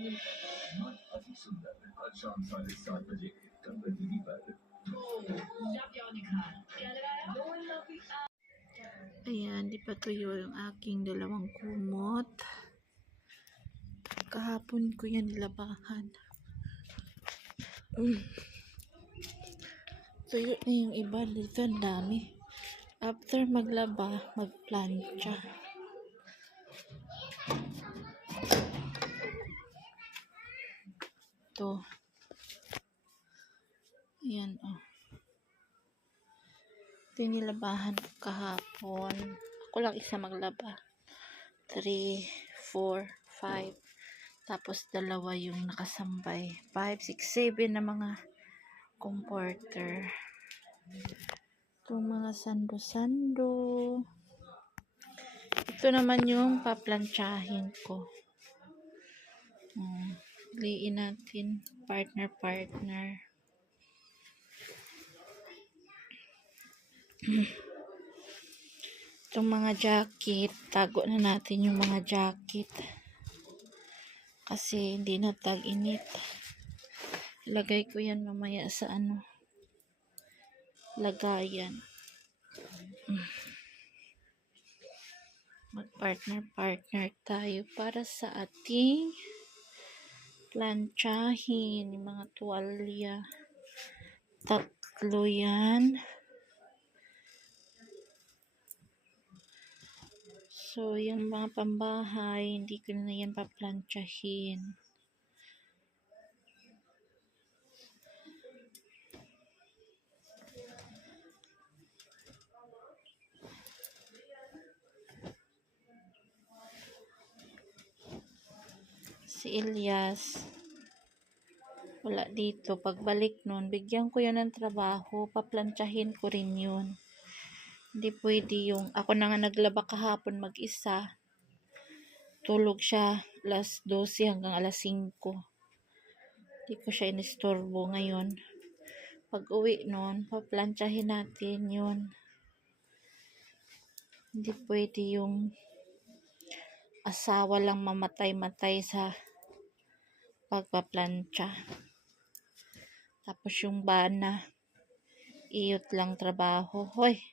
perfect family. मन अति सुंदर है आज शाम साढ़े सात बजे कंपनी टीवी पर Ayan, di pa tuyo yung aking dalawang kumot. Kahapon ko yan nilabahan. Mm. Tuyo na yung iba dito, ang dami. After maglaba, magplancha. Ito. Ayan, oh. Ito yung nilabahan kahapon. Ako lang isa maglaba. 3, 4, 5. Tapos dalawa yung nakasambay. 5, 6, 7 na mga comforter. Itong mga sando-sando. Ito naman yung paplantsahin ko. Hmm. Liin natin. Partner-partner. Itong mga jacket, tago na natin yung mga jacket. Kasi hindi na tag-init. Lagay ko yan mamaya sa ano, lagayan. Mag-partner-partner tayo para sa ating planchahin, yung mga tuwalya. Tatlo yan. So, yung mga pambahay, hindi ko na yan paplantsahin. Si Elias, wala dito. Pagbalik nun, bigyan ko yun ng trabaho. Paplantsahin ko rin yun. Hindi pwede yung, ako na nga naglaba kahapon mag-isa. Tulog siya alas 12 hanggang alas 5. Hindi ko siya inistorbo ngayon. Pag uwi nun, paplantsahin natin yun. Hindi pwede yung asawa lang mamatay-matay sa pagpaplantsa. Tapos yung bana, iyot lang trabaho. Hoy!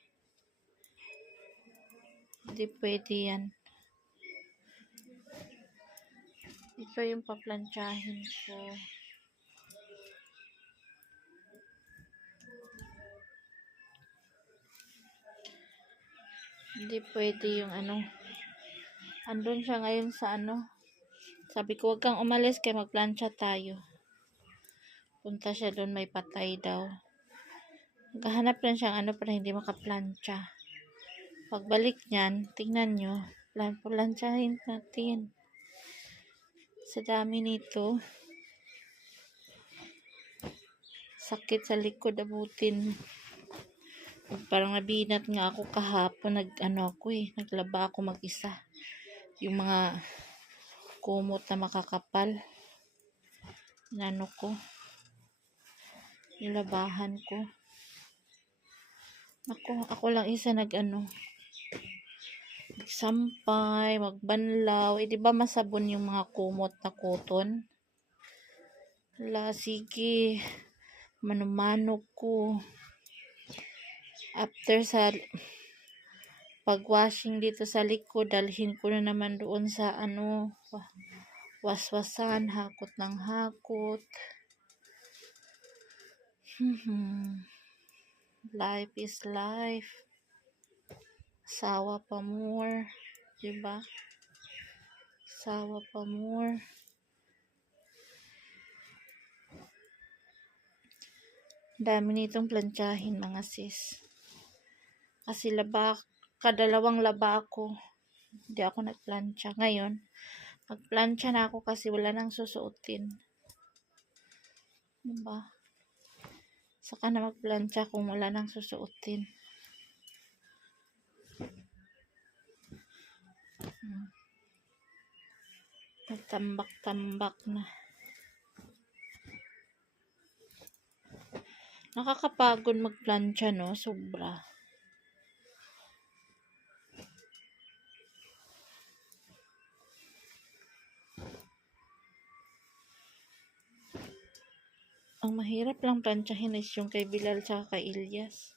Hindi pwede yan. Ito yung paplantsahin ko. Hindi pwede yung ano. Andun siya ngayon sa ano. Sabi ko, wag kang umalis kaya magplansya tayo. Punta siya doon, may patay daw. Naghahanap lang siyang ano para hindi makaplansya. Pagbalik niyan, tingnan nyo, plan plansyahin natin. Sa dami nito, sakit sa likod abutin. Parang nabinat nga ako kahapon, nag ano ako eh, naglaba ako mag-isa. Yung mga kumot na makakapal. Inano ko. Nilabahan ko. Ako, ako lang isa nag ano, magsampay, magbanlaw. Eh, di ba masabon yung mga kumot na cotton? Hala, sige. Manumano ko. After sa pagwashing dito sa likod, dalhin ko na naman doon sa ano, wa- waswasan, hakot ng hakot. Hmm. Life is life. Sawa pa more. Diba? Sawa pa more. Dami nitong plantsahin mga sis. Kasi laba, kadalawang laba ako. Hindi ako nagplantsa. Ngayon, magplantsa na ako kasi wala nang susuotin. Diba? Saka na magplantsa kung wala nang susuotin. Hmm. Nagtambak-tambak na. Nakakapagod magplantsa, no? Sobra. Mahirap lang planchahin is yung kay Bilal tsaka kay Ilyas.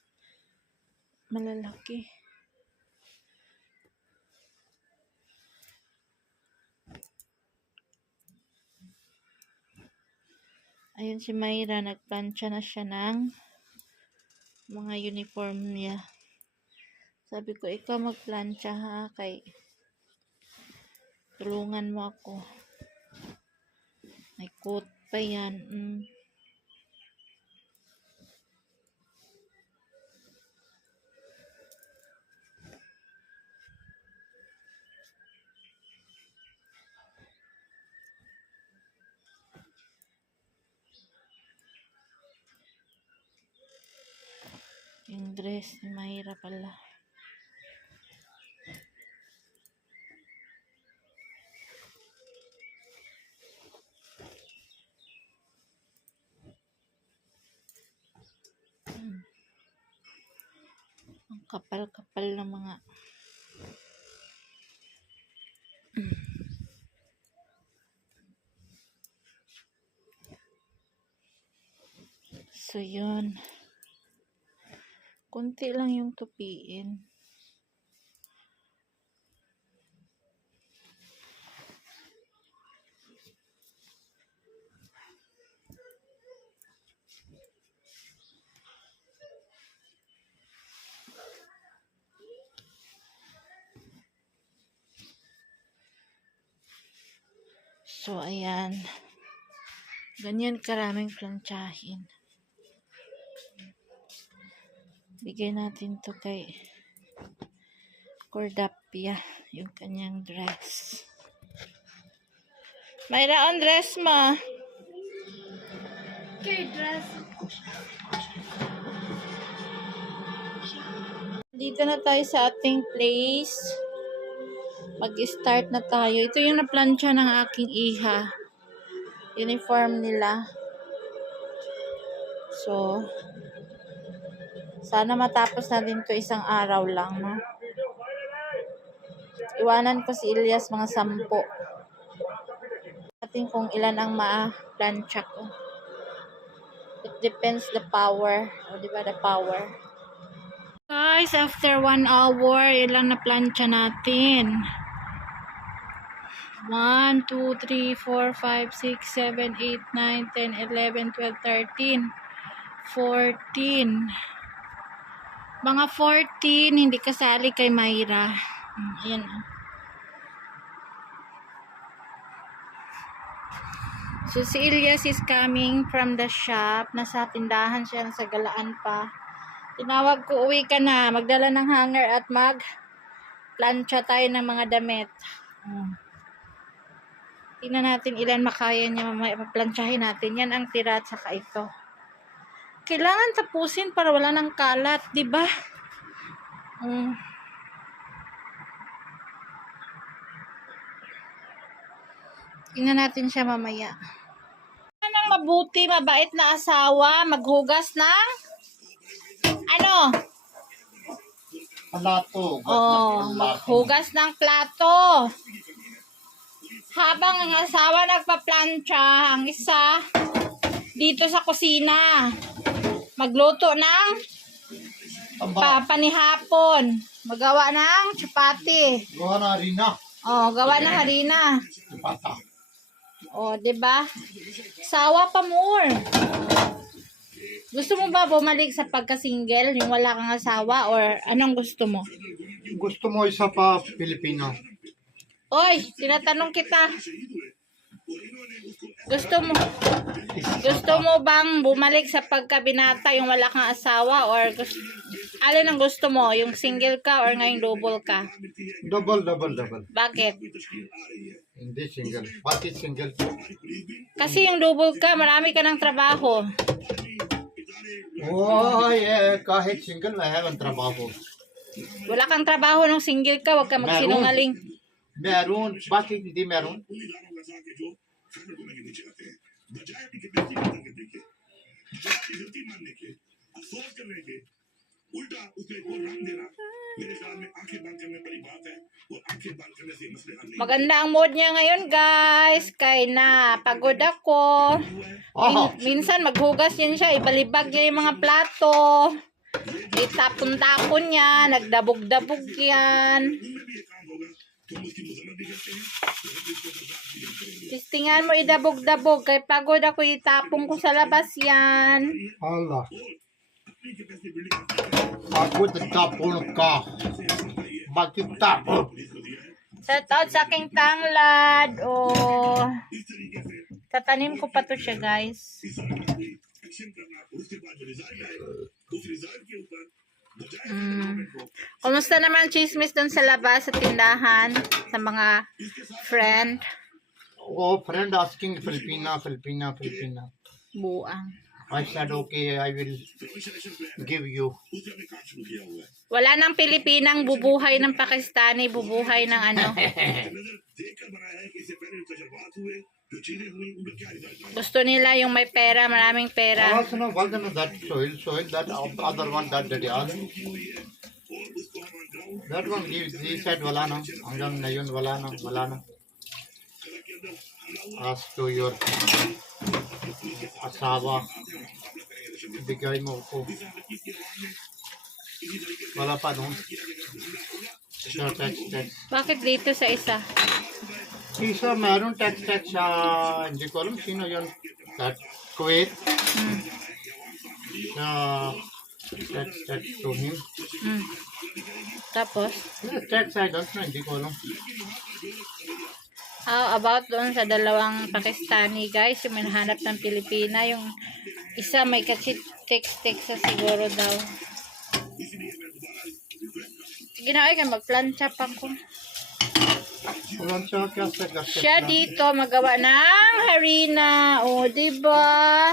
Malalaki. Ayun si Mayra, nagplancha na siya ng mga uniform niya. Sabi ko, ikaw magplancha ha, kay tulungan mo ako. May coat pa yan. Mm. Yung dress ni Mayra pala. Hmm. Ang kapal-kapal ng mga So, yun. Kunti lang yung tupiin. So, ayan. Ganyan karaming planchahin. Bigay natin to kay Cordapia, yung kanyang dress. Mayra, on dress mo. Okay, dress. Dito na tayo sa ating place. Mag-start na tayo. Ito yung naplansya ng aking iha. Uniform nila. So, sana matapos natin to isang araw lang, no? Iwanan ko si Ilyas mga sampo. Atin kung ilan ang ma-plancha ko. It depends the power. O, di ba, the power. Guys, after one hour, ilang na plancha natin? 1, 2, 3, 4, 5, 6, 7, 8, 9, 10, 11, 12, 13, 14. Mga 14, hindi kasali kay Mayra. Hmm, Ayan. ah. So, si Ilyas is coming from the shop. Nasa tindahan siya, nasa galaan pa. Tinawag ko, uwi ka na. Magdala ng hanger at mag plancha tayo ng mga damit. Hmm. Tingnan natin ilan makaya niya mamaya. Paplansyahin natin. Yan ang tira at saka ito. Kailangan tapusin para wala ng kalat, di ba? Hmm. Tingnan natin siya mamaya. Anong mabuti, mabait na asawa, maghugas ng ano? Plato. Oh, maghugas ng plato. Habang ang asawa nagpa-plancha, ang isa dito sa kusina. Magluto ng pa panihapon. Magawa ng chapati. gawa na rin na. Oh, gawa ng harina. Pata. Oh, 'di ba? Sawa pa more. Gusto mo ba bumalik sa pagka-single, yung wala kang asawa or anong gusto mo? Gusto mo isa pa Pilipino? Oy, tinatanong kita. Gusto mo gusto mo bang bumalik sa pagkabinata yung wala kang asawa or gusto, alin ang gusto mo? Yung single ka or ngayong double ka? Double, double, double. Bakit? Hindi single. Pati single. Kasi yung double ka, marami ka ng trabaho. Oh, eh, kahit single na heaven trabaho. Wala kang trabaho nung single ka, wag ka magsinungaling. Meron. Bakit hindi meron? उल्टा उसको एक और रंग देना मेरे ख्याल में आंखें बंद करने वाली बात है और आंखें बंद करने से ये मसले हल नहीं Maganda ang mood niya ngayon, guys. Kaya na, pagod ako. Aha. Min- minsan maghugas yan siya, ibalibag niya yung mga plato. Itapon-tapon niya, nagdabog-dabog yan. Tistingan mo idabog-dabog, kay pagod ako itapon ko sa labas yan. Allah. Aku tetap pun kah. Baki tak pun. Shout out sa aking tanglad. Oh. Tatanim ko pa to siya, guys. Mm. Kumusta naman chismis dun sa labas, sa tindahan, sa mga friend? oh, friend asking Filipina, Filipina, Filipina. Buang. I said, okay, I will give you. Wala nang Pilipinang bubuhay ng Pakistani, bubuhay ng ano. Gusto nila yung may pera, maraming pera. Oh, no, one of that soil, soil, that other one, that daddy asked. That one, he, he said, wala na. Hanggang ngayon, wala na, wala na. Ask to your asawa. Bigay mo ko. Wala pa doon. Sure, text, text. Bakit dito sa isa? Isa, meron text, text sa, hindi ko alam sino yun. That Kuwait. Na text, text to him. Mm. Tapos, Yeah, text, I don't know, hindi ko alam. How about doon sa dalawang Pakistani guys, yung minahanap ng Pilipina, yung isa may kachit text-text sa siguro daw. Sige na, ay, magplancha pa ko. Siya, dito magawa ng harina. O, diba?